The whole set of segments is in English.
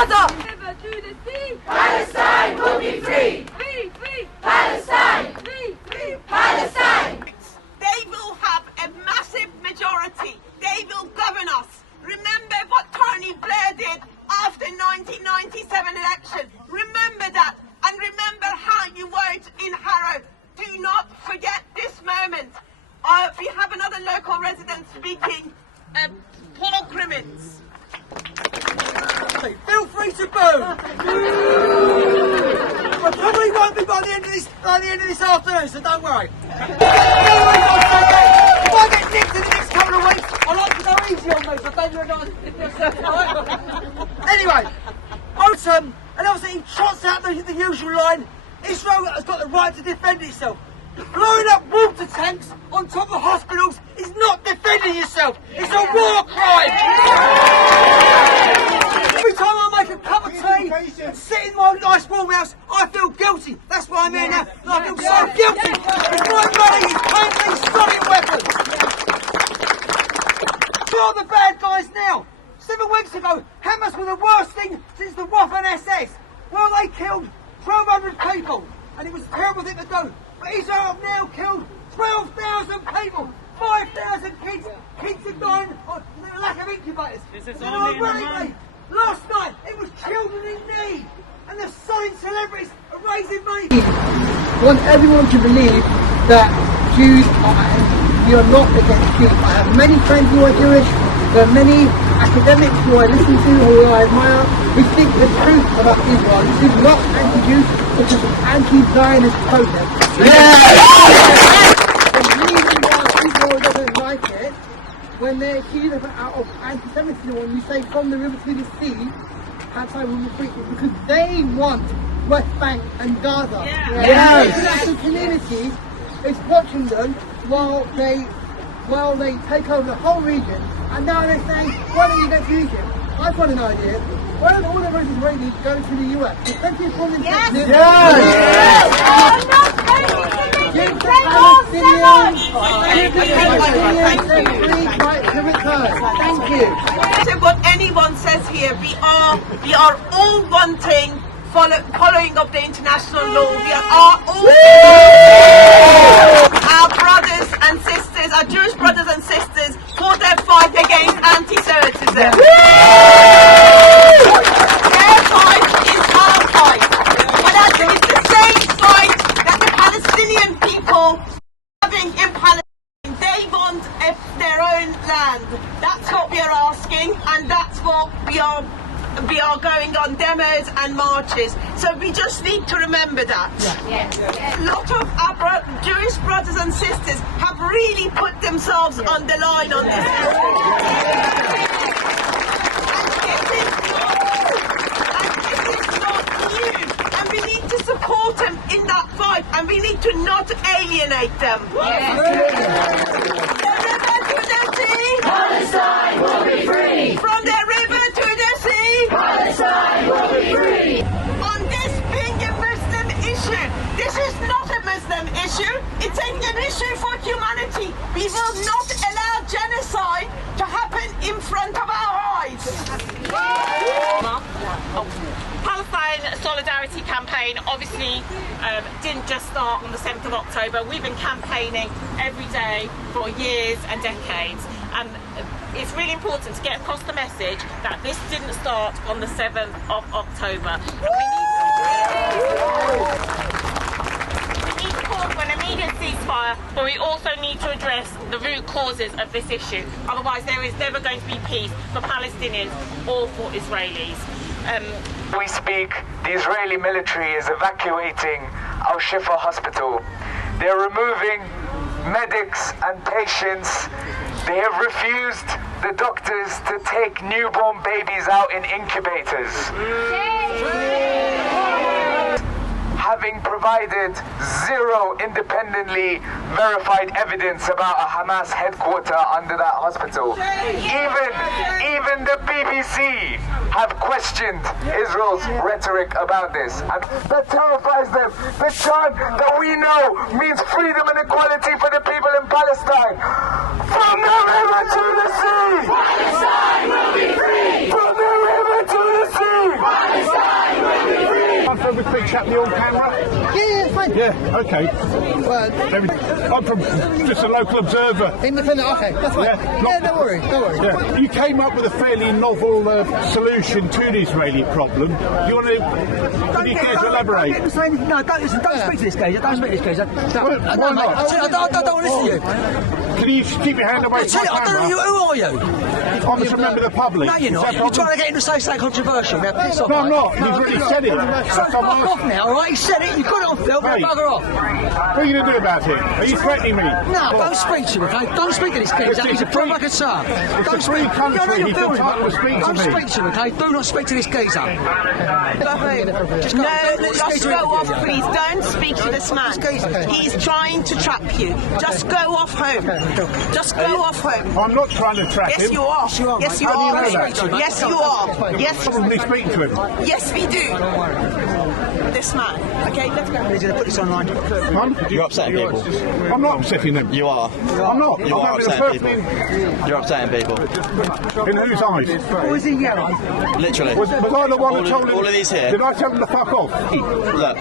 Gaza! River to the sea! Palestine will be free! Free, free! Palestine! Free, free! Palestine! They will have a massive majority. They will govern us. Remember what Tony Blair did after 1997 election. Remember that. And remember how you vote in Harrow. Do not forget this moment. We have another local resident speaking, Paul Grimmins. Feel free to boo. I probably won't be by the end of this afternoon, so don't worry. If I get nicked in the next couple of weeks, I like to go easy on me, so don't recognise it. Anyway, and obviously he trots out the usual line. Israel has got the right to defend itself. Blowing up water tanks on top of hospitals is not defending yourself. It's a war crime. Every time I make a cup of tea and sit in my nice warm house, I feel guilty. That's why I'm here now. And I feel so guilty. It's my money. It's paying these solid weapons. We are the bad guys now. 7 weeks ago, Hamas were the worst thing since the Waffen SS. Well, they killed 1,200 people, and it was a terrible thing to do. But Israel have now killed 12,000 people, 5,000 kids. Kids are dying of lack of incubators. And ironically, last night it was children in need, and the signed celebrities are raising money. I want everyone to believe that Jews are not against Jews. I have many friends who are Jewish. There are many academics who I listen to, who I admire, who think the truth about Israel. This is not anti-Jew, it's just an anti-Zionist protest. The reason why Israel doesn't like it, when they accuse of anti-Semitism, when you say from the river to the sea, Palestine will be free, it's because they want West Bank and Gaza. The international community is watching them while they take over the whole region. And now they're saying, why don't you go to Egypt? I've got an idea. Why don't all of us Israelis go to the US? There's plenty of foreign investment. Give the Palestinians free right to return. Thank you. So what anyone says here, we are all wanting following of the international law. We are all our brothers and sisters, our Jewish brothers and sisters, for their fight against anti-Semitism. Their fight is our fight. But actually it's the same fight that the Palestinian people are having in Palestine. They want their own land. That's what we are asking, and that's what we are going on demos and marches. So we just need to remember that. A lot of our Jewish brothers and sisters have really put themselves on the line on this issue. And it is not new. And we need to support them in that fight, and we need to not alienate them. Palestine will be free! From the river to the sea! Palestine will be free! On this being a Muslim issue, this is not a Muslim issue, it's an issue for humanity. We will not allow genocide to happen in front of our eyes. Palestine Solidarity campaign obviously didn't just start on the 7th of October. We've been campaigning every day for years and decades. And it's really important to get across the message that this didn't start on the 7th of October. We need to call for an immediate ceasefire, but we also need to address the root causes of this issue. Otherwise, there is never going to be peace for Palestinians or for Israelis. We speak, the Israeli military is evacuating Al-Shifa hospital. They're removing medics and patients. They have refused the doctors to take newborn babies out in incubators. Having provided zero independently verified evidence about a Hamas headquarter under that hospital. Even the BBC have questioned Israel's rhetoric about this. And that terrifies them. The chant that we know means freedom and equality for the people in Palestine. From the river to the sea! Palestine will be free! From the river to the sea! chat with you on camera? Yeah, fine. Yeah, okay. Well, I'm from just a local observer. independent, okay, that's fine. Yeah, Don't worry. Yeah. You came up with a fairly novel solution to the Israeli problem. You want to? Can you care to elaborate? Don't say anything. No, don't listen. Don't speak to this geezer. Don't speak to this geezer. Why not? I don't want to listen to you. Can you keep your hand away from I don't know camera? you. Who are you? I'm just a member of the public. No, you're Is not. that You're problem? trying to get him to say something controversial. Now, piss off. No, I'm mate. not. You've already said it. So fuck off now, all right? He said it. You've got it on film. Hey. Now bugger off. What are you going to do about it? Are you threatening me? No, don't speak to him, okay? Don't speak to this geezer. He's a provocateur. It's a free country. You're He's entitled to speak to Don't me. speak to him, okay? Do not speak to this geezer. Just No, let this just geezer go interview off, you. please. Don't speak to this man. He's trying to trap you. Just go off home. Just go off home. I'm not trying to trap Yes, him. you are. Yes, you How do you are. know that? Yes, you are. Yes, Probably speaking to him. yes, we do. This man. Okay, let's go. He's going to put this online. Huh? You're upsetting people. I'm not upsetting them. You are. I'm not. You I'm are having a upsetting perfectly... people. You're upsetting people. In whose eyes? Who is he yelling? Literally. Was I the one that told him? all of these here. Did I tell him to fuck off? Look,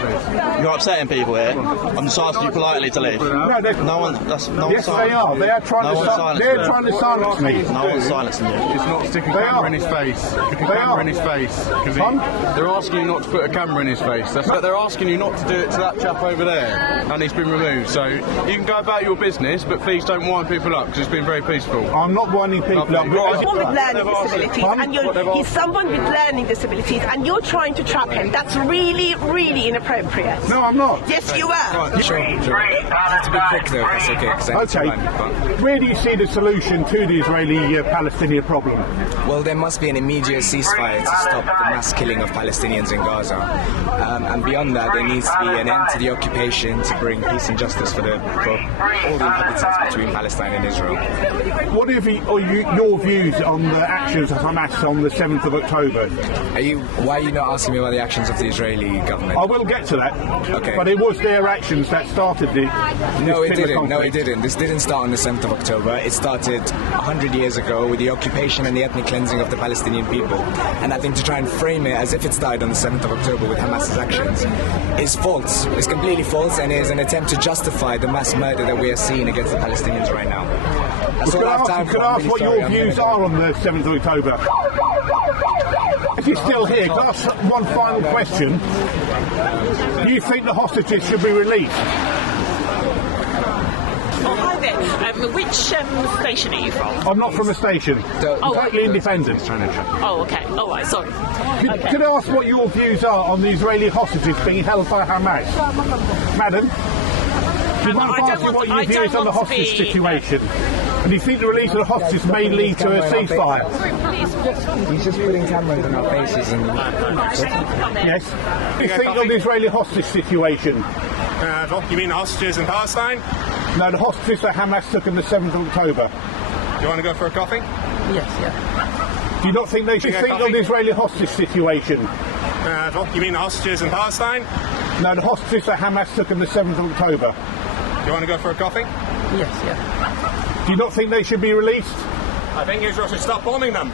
you're upsetting people here. I'm just asking you politely to leave. No, they... No one. That's no Yes, one's they are. They are trying No to. one's silencing They're you. trying to silence me. No one's silencing you. It's not stick a They camera are. in his face. Stick a They camera are. in his face. Because Huh? they're asking you not to put a camera in his face. They're asking you not to do it to that chap over there. And he's been removed. So you can go about your business, but please don't wind people up because it's been very peaceful. I'm not winding people up. Lovely. Someone with learning disabilities, Pardon? and What they've he's asked. someone with learning disabilities, and you're trying to trap him. That's really, really inappropriate. No, I'm not. Yes, you are. Sure. I have to be quick though, if that's okay. 'cause I need to Okay. run, but- Where do you see the solution to the Israeli-Palestinian problem? Well, there must be an immediate ceasefire to stop the mass killing of Palestinians in Gaza. And beyond that, there needs to be an end to the occupation to bring peace and justice for all the inhabitants between Palestine and Israel. What are your views on the actions of Hamas on the 7th of October? Why are you not asking me about the actions of the Israeli government? I will get to that. Okay. But it was their actions that started the. No, it this didn't. No, conflict. it didn't. This didn't start on the 7th of October. It started 100 years ago with the occupation and the ethnic cleansing of the Palestinian people. And I think to try and frame it as if it started on the 7th of October with Hamas's actions is false. It's completely false, and is an attempt to justify the mass murder that we are seeing against the Palestinians right now. That's all I have time for. Could I I'm ask really what sorry. your I'm views gonna go. are on the 7th of October? If you're still here, can I ask one final question? Do you think the hostages should be released? Oh, hi there. Which station are you from? I'm not from the station. Totally independent. Oh, okay. All right, sorry. Could I ask what your views are on the Israeli hostages being held by Hamas? Madam? Do you mind if I ask you what your views on the hostage situation? And do you think the release of the hostages may lead to a ceasefire? He's just putting cameras in our faces and... Yes. Do you think on the Israeli hostage situation? You mean hostages in Palestine? No, the hostages that Hamas took on the 7th of October. You want to go for a coffee? Yes, yeah. Do you not think they should Think a think on coffee? the Israeli hostage situation? You mean hostages in Palestine? No, the hostages that Hamas took on the 7th of October. You want to go for a coffee? Yes, yeah. Do you not think they should be released? I think Israel should stop bombing them.